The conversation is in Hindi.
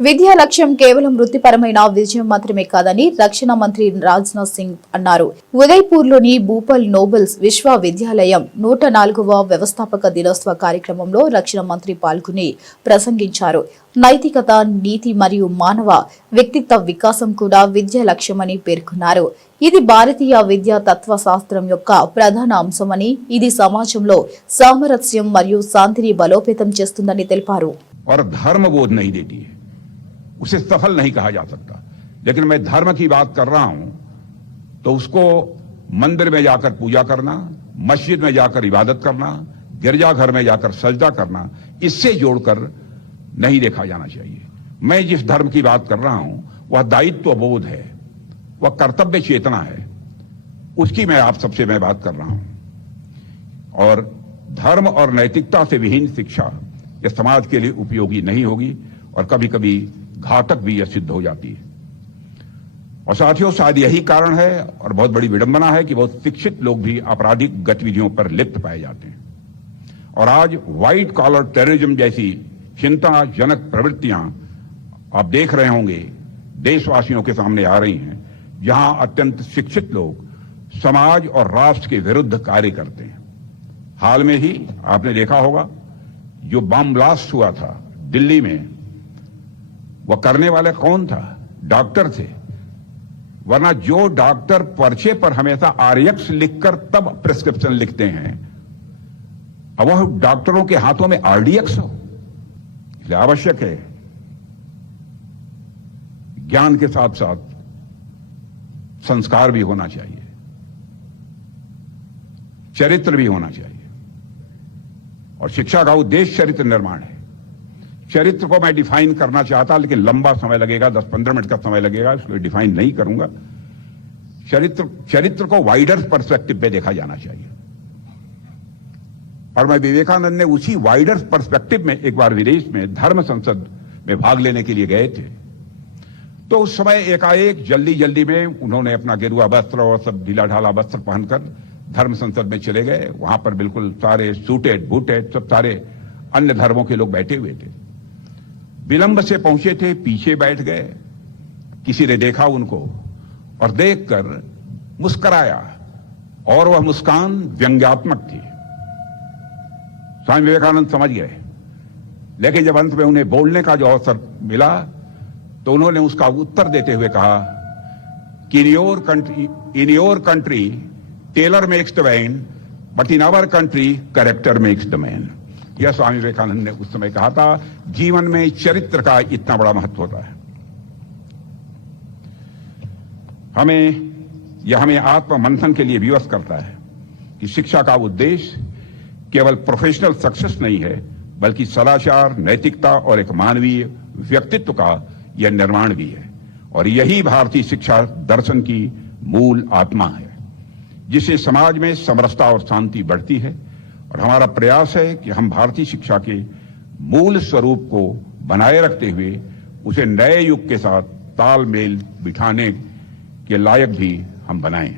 విద్యా లక్ష్యం కేవలం వృత్తిపరమైన విజయం మాత్రమే కాదని రక్షణ మంత్రి రాజ్నాథ్ సింగ్ అన్నారు. ఉదయ్పూర్లోని భూపాల్ నోబెల్స్ విశ్వవిద్యాలయం 104వ వ్యవస్థాపక దినోత్సవ కార్యక్రమంలో రక్షణ మంత్రి పాల్గొని ప్రసంగించారు. నైతికత, నీతి మరియు మానవ వ్యక్తిత్వ వికాసం కూడా విద్యా లక్ష్యమని పేర్కొన్నారు. ఇది భారతీయ విద్యా తత్వశాస్త్రం యొక్క ప్రధాన అంశమని, ఇది సమాజంలో సామరస్యం మరియు శాంతిని బలోపేతం చేస్తుందని తెలిపారు. उसे सफल नहीं कहा जा सकता, लेकिन मैं धर्म की बात कर रहा हूं तो उसको मंदिर में जाकर पूजा करना, मस्जिद में जाकर इबादत करना, गिरजाघर में जाकर सजदा करना, इससे जोड़कर नहीं देखा जाना चाहिए। मैं जिस धर्म की बात कर रहा हूं वह दायित्व बोध है, वह कर्तव्य चेतना है, उसकी मैं आप सबसे मैं बात कर रहा हूं। और धर्म और नैतिकता से विहीन शिक्षा यह समाज के लिए उपयोगी नहीं होगी और कभी कभी घातक भी यह सिद्ध हो जाती है। और साथियों, शायद यही कारण है और बहुत बड़ी विडंबना है कि बहुत शिक्षित लोग भी आपराधिक गतिविधियों पर लिप्त पाए जाते हैं। और आज व्हाइट कॉलर टेररिज्म जैसी चिंताजनक प्रवृत्तियां आप देख रहे होंगे देशवासियों के सामने आ रही हैं, जहां अत्यंत शिक्षित लोग समाज और राष्ट्र के विरुद्ध कार्य करते हैं। हाल में ही आपने देखा होगा जो बम ब्लास्ट हुआ था दिल्ली में, वह करने वाले कौन था? डॉक्टर थे। वरना जो डॉक्टर पर्चे पर हमेशा आरएक्स लिखकर तब प्रिस्क्रिप्शन लिखते हैं, अब वह डॉक्टरों के हाथों में आरडीएक्स हो। इसलिए आवश्यक है ज्ञान के साथ साथ संस्कार भी होना चाहिए, चरित्र भी होना चाहिए। और शिक्षा का उद्देश्य चरित्र निर्माण है। चरित्र को मैं डिफाइन करना चाहता, लेकिन लंबा समय लगेगा, 10-15 मिनट का समय लगेगा, इसको डिफाइन नहीं करूंगा। चरित्र को वाइडर पर्सपेक्टिव पे देखा जाना चाहिए। और मैं विवेकानंद ने उसी वाइडर पर्सपेक्टिव में एक बार विदेश में धर्म संसद में भाग लेने के लिए गए थे, तो उस समय एकाएक जल्दी में उन्होंने अपना गेरुआ वस्त्र और सब ढीला ढाला वस्त्र पहनकर धर्म संसद में चले गए। वहां पर बिल्कुल सारे सूटेड बूटेड सब सारे अन्य धर्मों के लोग बैठे हुए थे। विलंब से पहुंचे थे, पीछे बैठ गए। किसी ने देखा उनको और देखकर मुस्कुराया, और वह मुस्कान व्यंग्यात्मक थी। स्वामी विवेकानंद समझ गए, लेकिन जब अंत में उन्हें बोलने का जो अवसर मिला तो उन्होंने उसका उत्तर देते हुए कहा कि in your country tailor makes the man, but in our country character makes the man. यह स्वामी विवेकानंद ने उस समय कहा था। जीवन में चरित्र का इतना बड़ा महत्व होता है। हमें आत्म मंथन के लिए विवश करता है कि शिक्षा का उद्देश्य केवल प्रोफेशनल सक्सेस नहीं है, बल्कि सदाचार, नैतिकता और एक मानवीय व्यक्तित्व का यह निर्माण भी है। और यही भारतीय शिक्षा दर्शन की मूल आत्मा है, जिससे समाज में समरसता और शांति बढ़ती है। और हमारा प्रयास है कि हम भारतीय शिक्षा के मूल स्वरूप को बनाए रखते हुए उसे नए युग के साथ तालमेल बिठाने के लायक भी हम बनाएं।